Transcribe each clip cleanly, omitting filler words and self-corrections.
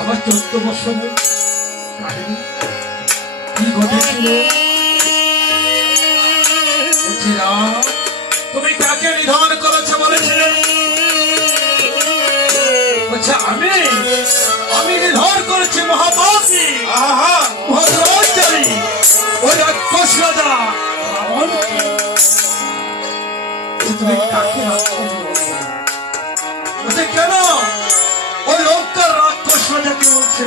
আমার 14 বছরের কাহিনী কি ঘটেছিল? তুমি কাকে নিধন করেছো বলেছিলে? আমি নিধন করেছি মহাপাপী মহাদ্রোহী ওই রাক্ষস রাজা রাবণ। তুমি কাকে কেন ওই লোকটার রাক্ষস রাজাকে বলছে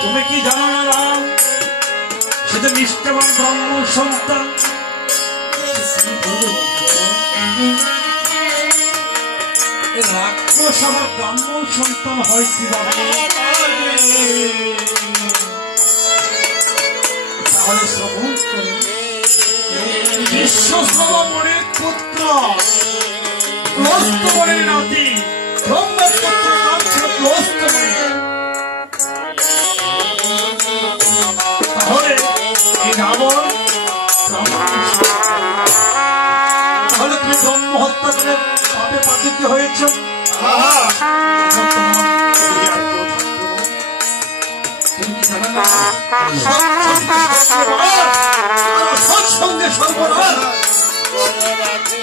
তুমি কি জানো না রাম? সে যে নিষ্ঠবান ব্রাহ্মণ সন্তান। রাক্ষস আমার ব্রাহ্মণ সন্তান হয় কিভাবে? তাহলে শ্রবণ করে বিশ্বশ্রবণের পুত্র ক্লস্তমণির নাতি ব্রহ্মের পুত্র নাম ছিল ক্লস্তমণি। তাহলে এই রাবণ তাহলে তুমি ব্রহ্ম হত্যা করে পাপে পাতিত হয়েছ। সঙ্গে সর্বনাশ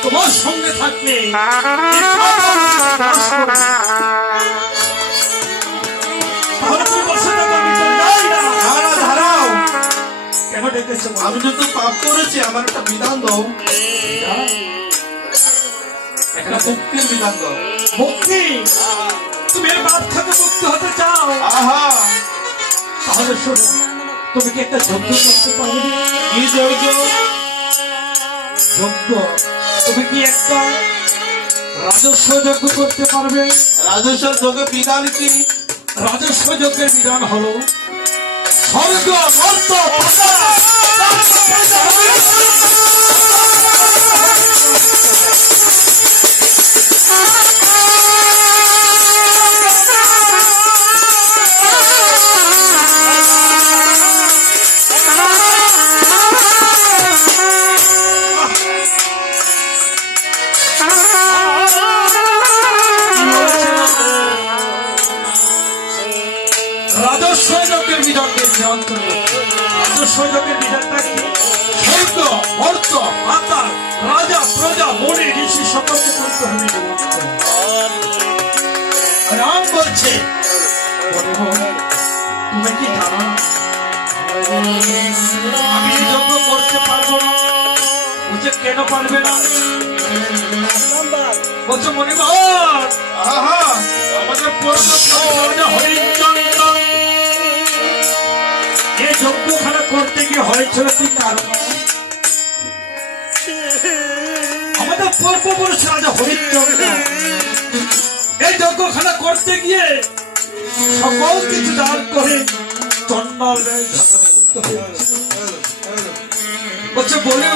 তোমার সঙ্গে থাকলে তাহলে তুমি বসে দাঁড়াও। কেন ডেকেছো? আমি তো পাপ করেছি, আমার একটা বিধান দাও, একটা মুক্তির বিধান দাও। মুক্তি? তুমি এই পাপ থেকে মুক্তি হতে চাও? তাহলে শোনো, তুমি কি একটা যজ্ঞ করতে পারবে? কি যজ্ঞ? যজ্ঞ তুমি কি একটা রাজস্ব যজ্ঞ করতে পারবে? রাজস্ব যজ্ঞের বিধান কি? রাজস্ব যজ্ঞের বিধান হলো স্বর্গ মর্ত রাজা প্রজা মনে ঋষি সকলকে করতে হবে। রাম বলছে তুমি কি জানো আমি যজ্ঞ করতে পারবো না? বলছে কেন পারবে না? বলছে মণিবর আমাদের রাজা হরিশ্চন্দ্র এই যজ্ঞখানা করতে গিয়ে হয়েছিল কি কারণ? আমাদের পূর্বপুরুষ রাজা হরিশ্চন্দ্র এই যজ্ঞখানা করতে গিয়ে সকল কিছু দান করে চন্ডাল বলছে বলে